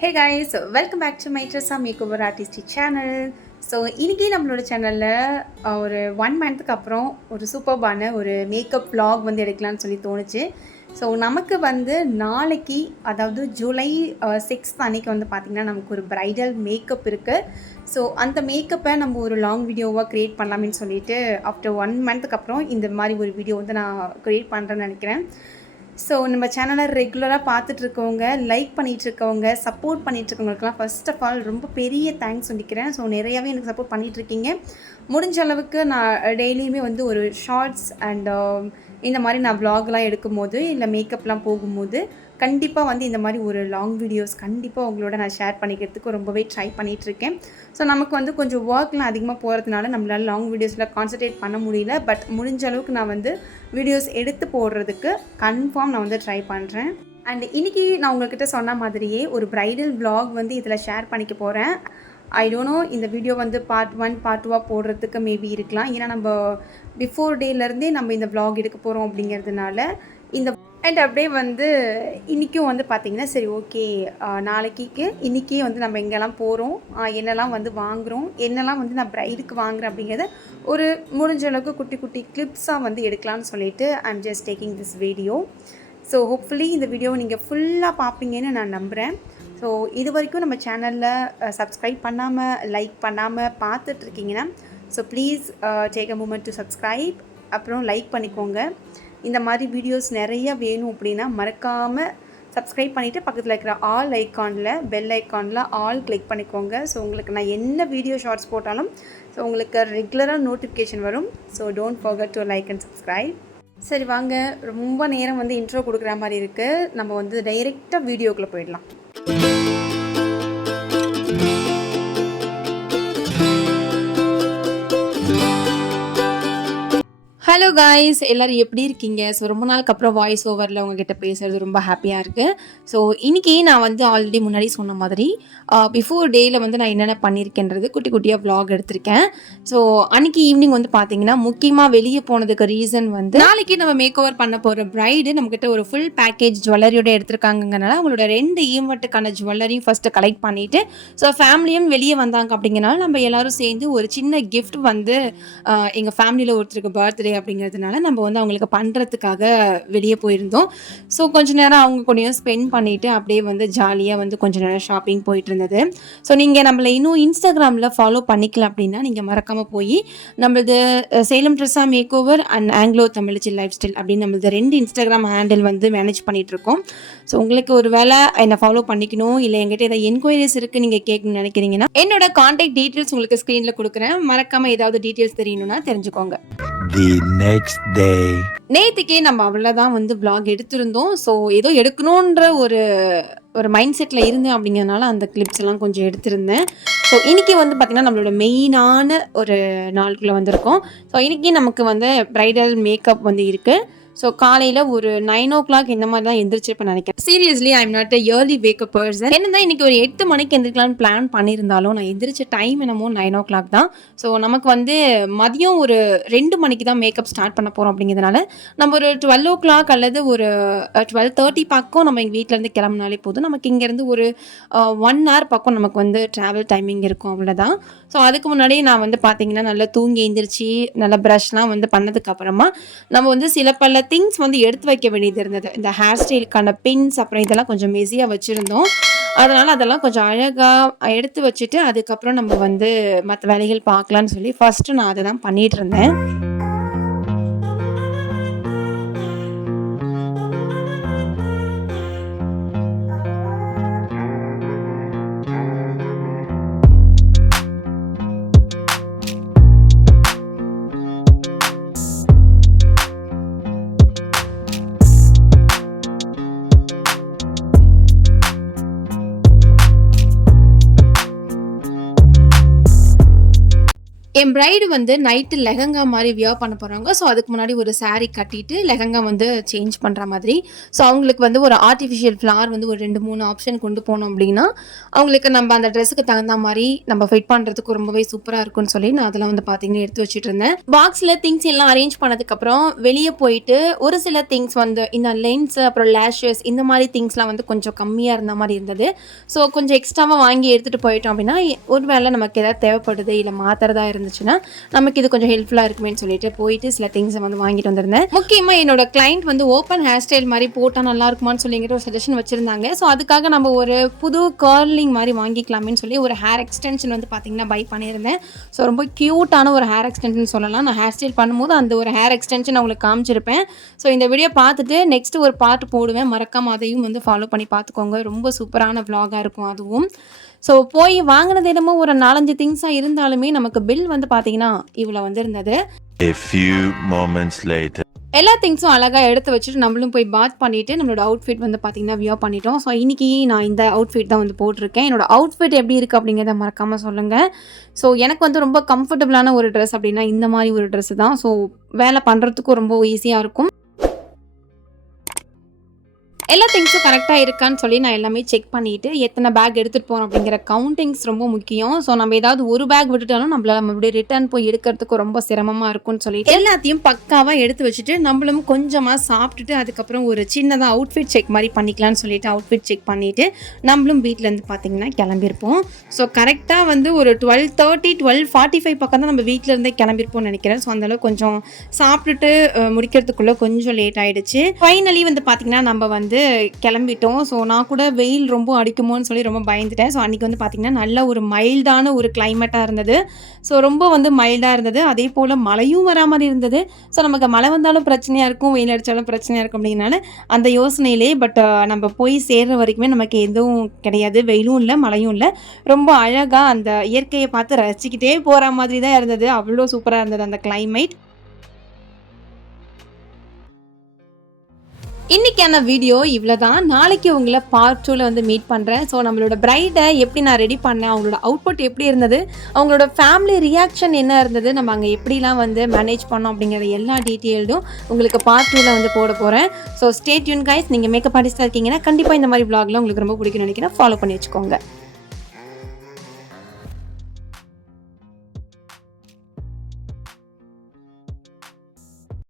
Hey guys, welcome back to my Tressa makeover artistic channel. So இன்றைக்கி நம்மளோட சேனலில் ஒரு 1 மந்த்துக்கு அப்புறம் ஒரு சூப்பர்பான ஒரு மேக்கப் vlog வந்து எடுக்கலான்னு சொல்லி தோணுச்சு. ஸோ நமக்கு வந்து நாளைக்கு, அதாவது ஜூலை 6th அன்றைக்கி வந்து பார்த்திங்கன்னா நமக்கு ஒரு ப்ரைடல் மேக்கப் இருக்குது. ஸோ அந்த மேக்கப்பை நம்ம ஒரு லாங் வீடியோவாக க்ரியேட் பண்ணலாமேன்னு சொல்லிட்டு ஆஃப்டர் 1 மந்த்துக்கு அப்புறம் இந்த மாதிரி ஒரு வீடியோ வந்து நான் க்ரியேட் பண்ணுறேன்னு நினைக்கிறேன். ஸோ நம்ம சேனலை ரெகுலராக பார்த்துட்ருக்கவங்க, லைக் பண்ணிகிட்ருக்கவங்க, சப்போர்ட் பண்ணிகிட்ருக்கவங்களுக்குலாம் ஃபர்ஸ்ட் ஆஃப் ஆல் ரொம்ப பெரிய தேங்க்ஸ் சொல்லிக்கிறேன். ஸோ நிறையாவே எனக்கு சப்போர்ட் பண்ணிகிட்ருக்கீங்க. முடிஞ்ச அளவுக்கு நான் டெய்லியுமே வந்து ஒரு ஷார்ட்ஸ் அண்ட் இந்த மாதிரி நான் vlogலாம் எடுக்கும்போது, இல்லை மேக்கப்லாம் போகும்போது கண்டிப்பாக வந்து இந்த மாதிரி ஒரு லாங் வீடியோஸ் கண்டிப்பாக உங்களோட நான் ஷேர் பண்ணிக்கிறதுக்கு ரொம்பவே ட்ரை பண்ணிகிட்ருக்கேன். ஸோ நமக்கு வந்து கொஞ்சம் ஒர்க்லாம் அதிகமாக போகிறதுனால நம்மளால் லாங் வீடியோஸில் கான்சன்ட்ரேட் பண்ண முடியல. பட் முடிஞ்ச அளவுக்கு நான் வந்து வீடியோஸ் எடுத்து போடுறதுக்கு கன்ஃபார்ம் நான் வந்து ட்ரை பண்ணுறேன். அண்ட் இன்றைக்கி நான் உங்கள்கிட்ட சொன்ன மாதிரியே ஒரு ப்ரைடல் vlog வந்து இதில் ஷேர் பண்ணிக்க போகிறேன். ஐ டோன்ட் நோ, இந்த வீடியோ வந்து பார்ட் 1 பார்ட் 2 போடுறதுக்கு மேபி இருக்கலாம். ஏன்னா நம்ம பிஃபோர் டேலேருந்தே நம்ம இந்த vlog எடுக்க போகிறோம் அப்படிங்கிறதுனால இந்த அண்ட் அப்படியே வந்து இன்றைக்கும் வந்து பார்த்திங்கன்னா சரி ஓகே, நாளைக்கு இன்றைக்கே வந்து நம்ம எங்கெல்லாம் போகிறோம், என்னெல்லாம் வந்து வாங்குகிறோம், என்னெல்லாம் வந்து நான் ப்ரைடுக்கு வாங்குகிறேன் அப்படிங்கிறத ஒரு முடிஞ்ச அளவுக்கு குட்டி குட்டி கிளிப்ஸாக வந்து எடுக்கலாம்னு சொல்லிட்டு I am just taking this video. So hopefully இந்த வீடியோவை நீங்கள் ஃபுல்லாக பார்ப்பீங்கன்னு நான் நம்புகிறேன். ஸோ இது வரைக்கும் நம்ம சேனலில் சப்ஸ்கிரைப் பண்ணாமல், லைக் பண்ணாமல் பார்த்துட்ருக்கீங்கன்னா so please take a moment to subscribe, அப்புறம் லைக் பண்ணிக்கோங்க. இந்த மாதிரி வீடியோஸ் நிறைய வேணும் அப்படின்னா மறக்காமல் சப்ஸ்கிரைப் பண்ணிவிட்டு பக்கத்தில் இருக்கிற ஆல் ஐக்கானில், பெல் ஐக்கானில் ஆல் கிளிக் பண்ணிக்கோங்க. ஸோ உங்களுக்கு நான் என்ன வீடியோ ஷார்ட்ஸ் போட்டாலும் ஸோ உங்களுக்கு ரெகுலராக நோட்டிஃபிகேஷன் வரும். So don't forget to like and subscribe. சரி வாங்க, ரொம்ப நேரம் வந்து இன்ட்ரோ கொடுக்குற மாதிரி இருக்குது. நம்ம வந்து டைரெக்டாக வீடியோக்குள்ளே போயிடலாம். ஹலோ காய்ஸ், எல்லோரும் எப்படி இருக்கீங்க? ஸோ ரொம்ப நாளுக்கு அப்புறம் வாய்ஸ் ஓவரில் உங்ககிட்ட பேசுகிறது ரொம்ப ஹாப்பியாக இருக்குது. ஸோ இன்றைக்கி நான் வந்து ஆல்ரெடி முன்னாடி சொன்ன மாதிரி பிஃபோர் டேயில் வந்து நான் என்னென்ன பண்ணியிருக்கேன்றது குட்டி குட்டியாக vlog எடுத்திருக்கேன். ஸோ அன்றைக்கி ஈவினிங் வந்து பார்த்திங்கன்னா முக்கியமாக வெளியே போனதுக்கு ரீசன் வந்து நாளைக்கு நம்ம மேக் ஓவர் பண்ண போகிற ப்ரைடு நம்மக்கிட்ட ஒரு ஃபுல் பேக்கேஜ் ஜுவல்லரியோட எடுத்திருக்காங்கனால அவங்களோட 2 ஈவெண்ட்டுக்கான ஜுவல்லரியும் ஃபஸ்ட்டு கலெக்ட் பண்ணிவிட்டு, ஸோ ஃபேமிலியும் வெளியே வந்தாங்க அப்படிங்கிறனால நம்ம எல்லோரும் சேர்ந்து ஒரு சின்ன கிஃப்ட் வந்து எங்கள் ஃபேமிலியில் ஒருத்தருக்கு பர்த்டே அப்படிங்கிறதுனால நம்ம வந்து அவங்களுக்கு பண்ணுறதுக்காக வெளியே போயிருந்தோம். ஸோ கொஞ்ச நேரம் அவங்க கூடயும் ஸ்பெண்ட் பண்ணிவிட்டு அப்படியே வந்து ஜாலியாக வந்து கொஞ்ச நேரம் ஷாப்பிங் போயிட்டு இருந்தது. ஸோ நீங்கள் நம்மளை இன்னும் இன்ஸ்டாகிராமில் ஃபாலோ பண்ணிக்கலாம் அப்படின்னா நீங்கள் மறக்காமல் போய் நம்மளது Salem Tressa makeover and Anglo தமிழச்சி லைஃப் ஸ்டைல் அப்படின்னு நம்மளது 2 இன்ஸ்டாகிராம் ஹேண்டில் வந்து மேனேஜ் பண்ணிகிட்ருக்கோம். ஸோ உங்களுக்கு ஒரு வேளை என்னை ஃபாலோ பண்ணிக்கணும், இல்லை எங்கிட்ட ஏதாவது என்கொயரிஸ் இருக்குது நீங்கள் கேட்கணும்னு நினைக்கிறீங்கன்னா என்னோட கான்டாக்ட் டீட்டெயில்ஸ் உங்களுக்கு ஸ்க்ரீனில் கொடுக்குறேன். மறக்காமல் ஏதாவது டீட்டெயில்ஸ் தெரியணும்னா தெரிஞ்சுக்கோங்க. The next day. நேற்றுக்கே நம்ம அவ்வளோதான் வந்து vlog எடுத்திருந்தோம். ஸோ ஏதோ எடுக்கணுன்ற ஒரு மைண்ட் செட்டில் இருந்தேன் அப்படிங்கிறதுனால அந்த கிளிப்ஸ் எல்லாம் கொஞ்சம் எடுத்திருந்தேன். ஸோ இன்றைக்கி வந்து பார்த்திங்கன்னா நம்மளோட மெயினான ஒரு நாளுக்குள்ளே வந்திருக்கோம். ஸோ இன்றைக்கி நமக்கு வந்து ப்ரைடல் மேக்கப் வந்து இருக்குது. ஸோ காலையில் ஒரு 9 o'clock இந்த மாதிரி தான் எந்திரிச்சிருப்பேன் நினைக்கிறேன். Seriously I am not a early wake up person. என்னதான் இன்றைக்கி ஒரு 8 மணிக்கு எந்திரிக்கலான்னு பிளான் பண்ணியிருந்தாலும் நான் எந்திரிச்ச டைம் என்னமோ 9 o'clock தான். ஸோ நமக்கு வந்து மதியம் ஒரு 2 மணிக்கு தான் மேக்கப் ஸ்டார்ட் பண்ண போகிறோம் அப்படிங்கிறதுனால நம்ம ஒரு 12 o'clock அல்லது ஒரு 12:30 பக்கம் நம்ம எங்கள் வீட்டிலேருந்து கிளம்புனாலே போதும். நமக்கு இங்கேருந்து ஒரு 1 hour பக்கம் நமக்கு வந்து ட்ராவல் டைமிங் இருக்கும், அவ்வளோதான். ஸோ அதுக்கு முன்னாடியே நான் வந்து பார்த்திங்கன்னா நல்லா தூங்கி எழுந்திரிச்சு நல்லா ப்ரஷ்லாம் வந்து பண்ணதுக்கப்புறமா நம்ம வந்து சில பல திங்ஸ் வந்து எடுத்து வைக்க வேண்டியது இருந்தது. இந்த ஹேர் ஸ்டைலுக்கான பின்ஸ் அப்புறம் இதெல்லாம் கொஞ்சம் மெஸியாக வச்சுருந்தோம். அதனால் அதெல்லாம் கொஞ்சம் அழகாக எடுத்து வச்சுட்டு அதுக்கப்புறம் நம்ம வந்து மற்ற வேலைகள் பார்க்கலான்னு சொல்லி ஃபஸ்ட்டு நான் அதை தான் பண்ணிகிட்டு இருந்தேன். என் பிரைடு வந்து நைட்டு லெஹங்கா மாதிரி வியர் பண்ண போகிறாங்க. ஸோ அதுக்கு முன்னாடி ஒரு saree கட்டிட்டு லெஹங்கா வந்து சேஞ்ச் பண்ணுற மாதிரி. ஸோ அவங்களுக்கு வந்து ஒரு ஆர்டிஃபிஷியல் ஃப்ளார் வந்து ஒரு 2-3 ஆப்ஷன் கொண்டு போனோம் அப்படின்னா அவங்களுக்கு நம்ம அந்த ட்ரெஸ்ஸுக்கு தகுந்த மாதிரி நம்ம ஃபிட் பண்ணுறதுக்கு ரொம்பவே சூப்பராக இருக்கும்னு சொல்லி நான் அதெல்லாம் வந்து பார்த்தீங்கன்னா எடுத்து வச்சுட்டு இருந்தேன். பாக்ஸில் திங்ஸ் எல்லாம் அரேஞ்ச் பண்ணதுக்கப்புறம் வெளியே போயிட்டு ஒரு சில திங்ஸ் வந்து இந்த லென்ஸ் அப்புறம் லேஷஸ் இந்த மாதிரி திங்ஸ்லாம் வந்து கொஞ்சம் கம்மியாக இருந்த மாதிரி இருந்தது. ஸோ கொஞ்சம் எக்ஸ்ட்ராவாக வாங்கி எடுத்துகிட்டு போயிட்டோம் அப்படின்னா ஒருவேளை நமக்கு ஏதாவது தேவைப்படுது இல்லை மாத்திரதா இருந்துச்சுன்னா நமக்கு இது கொஞ்சம் ஹெல்ப்ஃபுல்லாக இருக்குமேன்னு சொல்லிட்டு போயிட்டு சில திங்ஸை வந்து வாங்கிட்டு வந்திருந்தேன். முக்கியமாக என்னோட கிளைண்ட் வந்து ஓப்பன் ஹேர் ஸ்டைல் மாதிரி போட்டால் நல்லா இருக்குமான்னு சொல்லிங்கிற ஒரு சஜஷன் வச்சுருந்தாங்க. ஸோ அதுக்காக நம்ம ஒரு புது கர்லிங் மாதிரி வாங்கிக்கலாமேன்னு சொல்லி ஒரு ஹேர் எக்ஸ்டென்ஷன் வந்து பார்த்திங்கன்னா பை பண்ணியிருந்தேன். ஸோ ரொம்ப க்யூட்டான ஒரு ஹேர் எக்ஸ்டென்ஷன் சொல்லலாம். நான் ஹேர் ஸ்டைல் பண்ணும்போது அந்த ஒரு ஹேர் எக்ஸ்டென்ஷன் அவங்களுக்கு காமிச்சிருப்பேன். ஸோ இந்த வீடியோ பார்த்துட்டு நெக்ஸ்ட் ஒரு பார்ட் போடுவேன். மறக்காம அதையும் வந்து ஃபாலோ பண்ணி பார்த்துக்கோங்க. ரொம்ப சூப்பரான vlog-ஆ இருக்கும் அதுவும். ஸோ போய் வாங்கினது என்னமோ ஒரு 4-5 திங்ஸாக இருந்தாலுமே நமக்கு பில் வந்து பார்த்தீங்கன்னா இவ்வளோ வந்து இருந்தது. A few moments later. எல்லா திங்ஸும் அழகாக எடுத்து வச்சுட்டு நம்மளும் போய் பாத் பண்ணிவிட்டு நம்மளோட அவுட்ஃபிட் வந்து பார்த்திங்கன்னா வியர் பண்ணிட்டோம். ஸோ இன்றைக்கி நான் இந்த அவுட்ஃபிட் தான் வந்து போட்டிருக்கேன். என்னோட அவுட்ஃபிட் எப்படி இருக்குது அப்படிங்கிறத மறக்காமல் சொல்லுங்கள். ஸோ எனக்கு வந்து ரொம்ப கம்ஃபர்டபுளான ஒரு ட்ரெஸ் அப்படின்னா இந்த மாதிரி ஒரு ட்ரெஸ்ஸு தான். ஸோ வேலை பண்ணுறதுக்கும் ரொம்ப ஈஸியாக இருக்கும். எல்லா திங்ஸும் கரெக்டாக இருக்கான்னு சொல்லி நான் எல்லாமே செக் பண்ணிவிட்டு எத்தனை பேக் எடுத்துகிட்டு போகிறோம் அப்படிங்கிற கவுண்டிங்ஸ் ரொம்ப முக்கியம். ஸோ நம்ம ஏதாவது ஒரு பேக் விட்டுட்டாலும் நம்மளால் மறுபடியும் ரிட்டர்ன் போய் எடுக்கிறதுக்கு ரொம்ப சிரமமாக இருக்கும்னு சொல்லிட்டு எல்லாத்தையும் பக்காவாக எடுத்து வச்சுட்டு நம்மளும் கொஞ்சமாக சாப்பிட்டுட்டு அதுக்கப்புறம் ஒரு சின்னதாக அவுட்ஃபிட் செக் மாதிரி பண்ணிக்கலாம்னு சொல்லிட்டு அவுட்ஃபிட் செக் பண்ணிவிட்டு நம்மளும் வீட்டிலேருந்து பார்த்திங்கன்னா கிளம்பியிருப்போம். ஸோ கரெக்டாக வந்து ஒரு 12:30 12:45 பக்கம் தான் நம்ம வீட்டிலேருந்தே கிளம்பியிருப்போம்னு நினைக்கிறேன். ஸோ அந்தளவு கொஞ்சம் சாப்பிட்டுட்டு முடிக்கிறதுக்குள்ளே கொஞ்சம் லேட் ஆகிடுச்சு. ஃபைனலி வந்து பார்த்திங்கன்னா நம்ம வந்து கிளம்பிட்டோம். ஸோ நான் கூட வெயில் ரொம்ப அடிக்குமோன்னு சொல்லி ரொம்ப பயந்துட்டேன். ஸோ அன்றைக்கி வந்து பார்த்திங்கன்னா நல்ல ஒரு மைல்டான ஒரு கிளைமேட்டாக இருந்தது. ஸோ ரொம்ப வந்து மைல்டாக இருந்தது. அதே போல் மழையும் வரா மாதிரி இருந்தது. ஸோ நமக்கு மழை வந்தாலும் பிரச்சனையாக இருக்கும், வெயில் அடித்தாலும் பிரச்சனையாக இருக்கும் அப்படிங்கிறனால அந்த யோசனையிலே நம்ம போய் சேர்ற வரைக்குமே நமக்கு எதுவும் கிடையாது. வெயிலும் இல்லை மழையும் இல்லை. ரொம்ப அழகாக அந்த இயற்கையை பார்த்து ரசிச்சுக்கிட்டே போகிற மாதிரி தான் இருந்தது. அவ்வளோ சூப்பராக இருந்தது அந்த கிளைமேட். இன்றைக்கான வீடியோ இவ்வளோ தான். நாளைக்கு உங்களை பார்ட் 2ல் வந்து மீட் பண்ணுறேன். ஸோ நம்மளோட பிரைடை எப்படி நான் ரெடி பண்ணேன், அவங்களோட அவுட்புட் எப்படி இருந்தது, அவங்களோட ஃபேமிலி ரியாக்ஷன் என்ன இருந்தது, நம்ம அங்கே எப்படிலாம் வந்து மேனேஜ் பண்ணோம் அப்படிங்கிற எல்லா டீட்டெயில்டும் உங்களுக்கு பார்ட் 2ல் வந்து போட போகிறேன். So stay tune guys. நீங்கள் மேக்கப் ஆர்டிஸ்டாக இருக்கீங்கன்னா கண்டிப்பாக இந்த மாதிரி vlogலாம் உங்களுக்கு ரொம்ப பிடிக்கும்னு நினைக்கிறேன். ஃபாலோ பண்ணி வச்சுக்கோங்க.